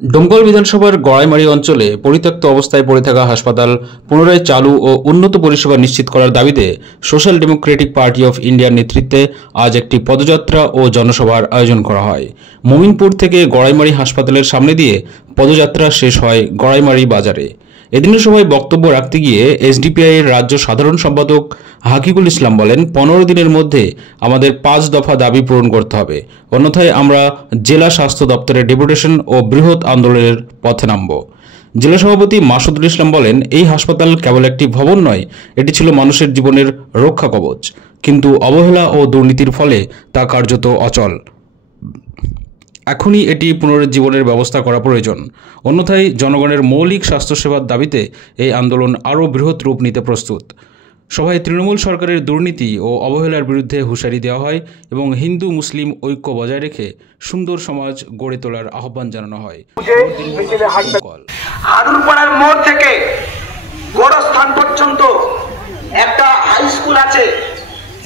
ডোমকল বিধানসভার গড়াইমারি অঞ্চলে পরিত্যক্ত অবস্থায় পড়ে থাকা হাসপাতাল পুনরায় চালু ও উন্নত পরিষেবা নিশ্চিত করার দাবিতে সোশ্যাল ডেমোক্রেটিক পার্টি অফ ইন্ডিয়ার নেতৃত্বে আজ একটি পদযাত্রা ও জনসভার আয়োজন করা হয়। মোমিনপুর থেকে গড়াইমারি হাসপাতালের সামনে দিয়ে পদযাত্রা শেষ হয় গড়াইমারি বাজারে। এদিনের সভায় বক্তব্য রাখতে গিয়ে এসডিপিআই এর রাজ্য সাধারণ সম্পাদক হাকিকুল ইসলাম বলেন, 15 দিনের মধ্যে আমাদের 5 দফা দাবি পূরণ করতে হবে, অন্যথায় আমরা জেলা স্বাস্থ্য দপ্তরের ডেপুটেশন ও বৃহৎ আন্দোলনের পথে নামব। জেলা সভাপতি মাসুদুল ইসলাম বলেন, এই হাসপাতাল কেবল একটি ভবন নয়, এটি ছিল মানুষের জীবনের রক্ষা কবচ, কিন্তু অবহেলা ও দুর্নীতির ফলে তা কার্যত অচল। এখনই এটি পুনরুজ্জীবনের ব্যবস্থা করা প্রয়োজন, অন্যথায় জনগণের মৌলিক স্বাস্থ্যসেবার দাবিতে এই আন্দোলন আরও বৃহৎ রূপ নিতে প্রস্তুত। সভায় তৃণমূল সরকারের দুর্নীতি ও অবহেলার বিরুদ্ধে হুঁশিয়ারি দেওয়া হয় এবং হিন্দু মুসলিম ঐক্য বজায় রেখে সুন্দর সমাজ গড়ে তোলার আহ্বান জানানো হয়। হারুরপাড়ার মোড় থেকে গোরস্থান পর্যন্ত একটা হাই স্কুল আছে,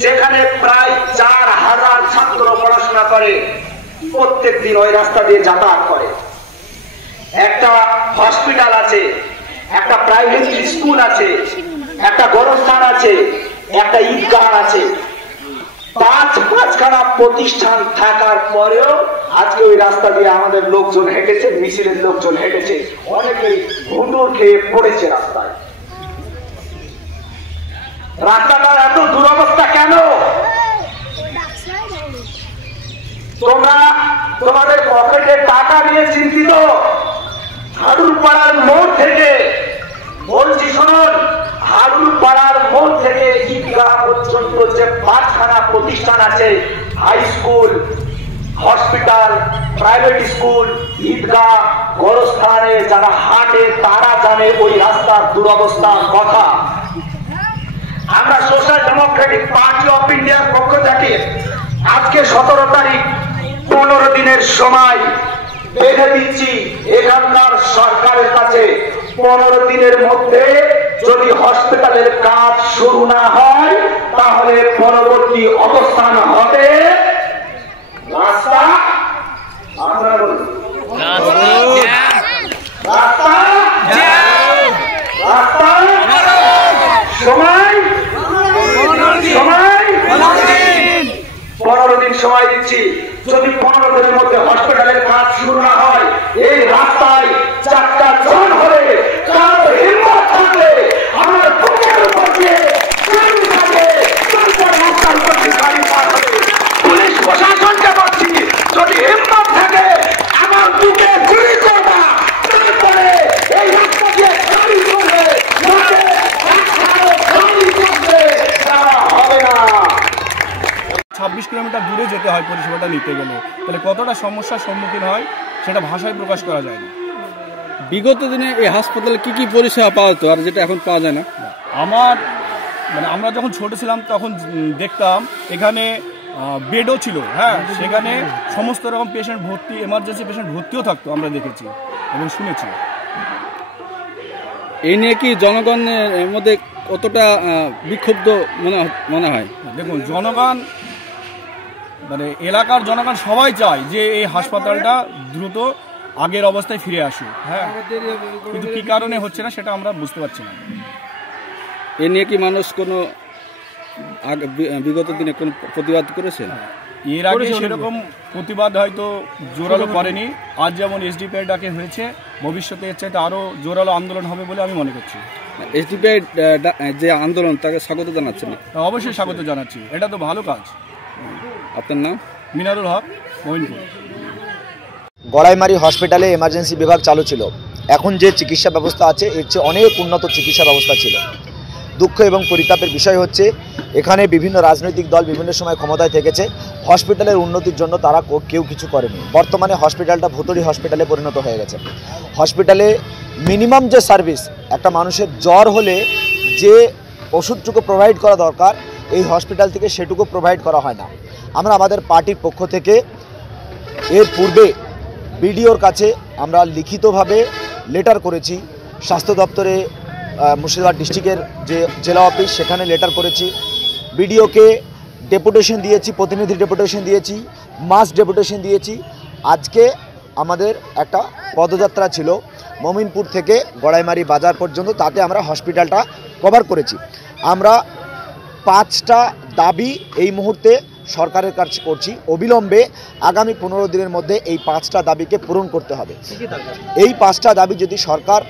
যেখানে প্রায় 4000 ছাত্র পড়াশোনা করে, প্রত্যেক দিন ওই রাস্তা দিয়ে যাতায়াত করে। একটা হসপিটাল আছে, একটা প্রাইভেট স্কুল আছে, একটা গোরস্থান আছে, একটা ঈদগাহ আছে। 5-5খানা প্রতিষ্ঠান থাকার পরেও আজকে ওই রাস্তা দিয়ে আমাদের লোকজন হেঁটেছে, মিছিলের লোকজন হেঁটেছে, অনেকেই হুটুর খেয়ে পড়েছে রাস্তায়। রাস্তাটার এত দুরবস্থা কেন? তোমরা তোমাদের পকেটে টাকা নিয়ে চিন্তিত। হারুরপাড়ার মোড় থেকে বলছি শুনুন, হারুরপাড়ার মোড় থেকে ঈদগাহ পর্যন্ত যে 5খানা প্রতিষ্ঠান আছে, high school, hospital, private school, ঈদগাহ, গোরস্থানে যারা হাঁটে তারা জানে ওই রাস্তার দুরবস্থার কথা। আমরা সোশ্যাল ডেমোক্রেটিক পার্টি অফ ইন্ডিয়ার পক্ষ থেকে আজকে 17 তারিখ 15 দিনের সময় বেঁধে দিচ্ছি এখানকার সরকারের কাছে। 15 দিনের মধ্যে যদি হসপিটালের কাজ শুরু না হয়, তাহলে পরবর্তী অবস্থান হবে রাস্তা। আপনারা বলুন, রাস্তা, রাস্তা, সময় 15 দিন সময় দিচ্ছি। যদি 15 দিনের মধ্যে হসপিটালের কাজ শুরু না হয়, এই রাস্তায় 4টা জন হলে কার হিম্মত থাকলে আমার বুকের উপর দিয়ে পুলিশ প্রশাসনকে বলছি, যদি হিম্মত থাকে আমার বুকে গুলি করবা, তারপরে এই রাস্তা দিয়ে গাড়ি চলবে, হবে না। 26 কিলোমিটার দূরে যেতে হয় পরিষেবাটা নিতে গেলে, তাহলে কতটা সমস্যার সম্মুখীন হয় সেটা ভাষায় প্রকাশ করা যায় না। বিগত দিনে এই হাসপাতালে কি কি পরিষেবা পাওয়া যেত আর যেটা এখন পাওয়া যায় না? আমরা যখন ছোট ছিলাম তখন দেখতাম এখানে বেডও ছিল, হ্যাঁ, সেখানে সমস্ত রকম পেশেন্ট ভর্তি, এমার্জেন্সি পেশেন্ট ভর্তিও থাকতো, আমরা দেখেছি এবং শুনেছি। এই নিয়ে কি জনগণের মধ্যে কতটা বিক্ষুব্ধ মনে হয়? দেখুন, জনগণ এলাকার জনগণ সবাই চায় যে এই হাসপাতালটা দ্রুত আগের অবস্থায় ফিরে আসুক, হ্যাঁ, কিন্তু কি কারণে হচ্ছে না সেটা আমরা বুঝতে পারছি না। এ নিয়ে কি মানুষ কোনো বিগত দিনে কোনো প্রতিবাদ করেছে? এর আগে সেরকম প্রতিবাদ হয়তো জোরালো করেনি। আজ যেমন এসডিপিআই ডাকে হয়েছে, ভবিষ্যতে এর চাইতে আরও জোরালো আন্দোলন হবে বলে আমি মনে করছি। এসডিপিআই যে আন্দোলন, তাকে স্বাগত জানাচ্ছেন? অবশ্যই স্বাগত জানাচ্ছি, এটা তো ভালো কাজ। আপনার নাম? মিনারুল হক, মোমিনপুর। গড়াইমারি হসপিটালে এমার্জেন্সি বিভাগ চালু ছিল। এখন যে চিকিৎসা ব্যবস্থা আছে এর চেয়ে অনেক উন্নত চিকিৎসা ব্যবস্থা ছিল। দুঃখ এবং পরিতাপের বিষয় হচ্ছে, এখানে বিভিন্ন রাজনৈতিক দল বিভিন্ন সময় ক্ষমতায় থেকেছে, হসপিটালের উন্নতির জন্য তারা কেউ কিছু করেনি। বর্তমানে হসপিটালটা ভুতুড়ি হসপিটালে পরিণত হয়ে গেছে। হসপিটালে মিনিমাম যে সার্ভিস, একটা মানুষের জ্বর হলে যে ওষুধটুকু প্রোভাইড করা দরকার, এই হসপিটাল থেকে সেটুকু প্রোভাইড করা হয় না। আমরা আমাদের পার্টির পক্ষ থেকে এর পূর্বে বিডিওর কাছে আমরা লিখিতভাবে লেটার করেছি, স্বাস্থ্য দপ্তরে মুর্শিদাবাদ ডিস্ট্রিক্টের যে জেলা অফিস সেখানে লেটার করেছি, বিডিওকে ডেপুটেশন দিয়েছি, প্রতিনিধি ডেপুটেশন দিয়েছি, মাস ডেপুটেশন দিয়েছি। আজকে আমাদের একটা পদযাত্রা ছিল মমিনপুর থেকে গড়াইমারি বাজার পর্যন্ত, তাতে আমরা হসপিটালটা কভার করেছি। আমরা 5টা দাবি এই মুহূর্তে সরকারের কাছে করছি, অবিলম্বে আগামী 15 দিনের মধ্যে এই 5টা দাবিকে পূরণ করতে হবে। এই 5টা দাবি যদি সরকার